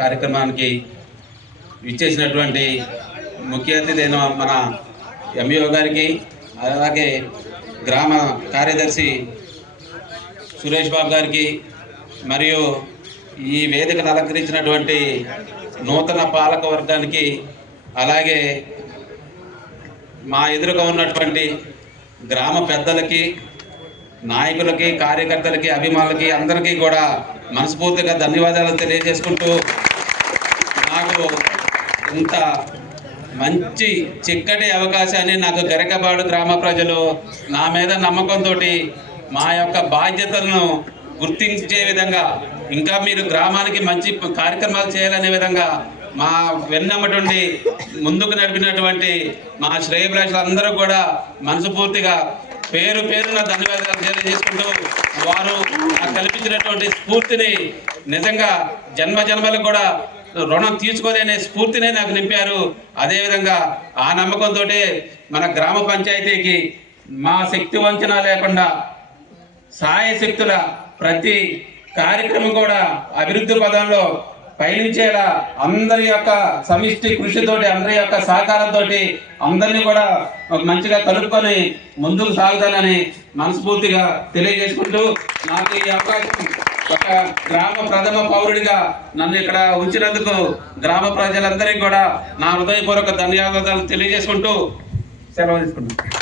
కార్యక్రమానికి విచ్చేసినటువంటి ముఖ్య అతిథి మన ఎంఈఓ గారికి, అలాగే గ్రామ కార్యదర్శి సురేష్ బాబు గారికి, మరియు ఈ వేదికను అలంకరించినటువంటి నూతన పాలక వర్గానికి, అలాగే మా ఎదురుగా ఉన్నటువంటి గ్రామ పెద్దలకి, నాయకులకి, కార్యకర్తలకి, అభిమానులకి అందరికీ కూడా మనస్ఫూర్తిగా ధన్యవాదాలు తెలియజేసుకుంటూ, నాకు ఇంత మంచి చిక్కటి అవకాశాన్ని నాకు గరికపాడు గ్రామ ప్రజలు నా మీద నమ్మకంతో మా యొక్క బాధ్యతలను గుర్తించే విధంగా, ఇంకా మీరు గ్రామానికి మంచి కార్యక్రమాలు చేయాలనే విధంగా మా వెన్నమ్మటువంటి ముందుకు నడిపినటువంటి మా శ్రేయభిలాషులు అందరూ కూడా మనస్ఫూర్తిగా పేరు పేరున ధన్యవాదాలు తెలియజేసుకుంటూ, వారు నాకు కల్పించినటువంటి స్ఫూర్తిని నిజంగా జన్మ జన్మలకు కూడా రుణం తీసుకోలేని స్ఫూర్తిని నాకు నింపారు. అదేవిధంగా ఆ నమ్మకంతో మన గ్రామ పంచాయతీకి మా శక్తి వంచన లేకుండా సాయశక్తుల ప్రతి కార్యక్రమం కూడా అభివృద్ధి పదంలో పయనించేలా అందరి యొక్క సమిష్టి కృషితోటి, అందరి యొక్క సహకారంతో అందరినీ కూడా మంచిగా కలుపుకొని ముందుకు సాగుతానని మనస్ఫూర్తిగా తెలియజేసుకుంటూ, నాకు ఈ అవకాశం ఒక గ్రామ ప్రథమ పౌరుడిగా నన్ను ఇక్కడ ఉంచినందుకు గ్రామ ప్రజలందరికీ కూడా నా హృదయపూర్వక ధన్యవాదాలు తెలియజేసుకుంటూ సెలవు తీసుకుంటాను.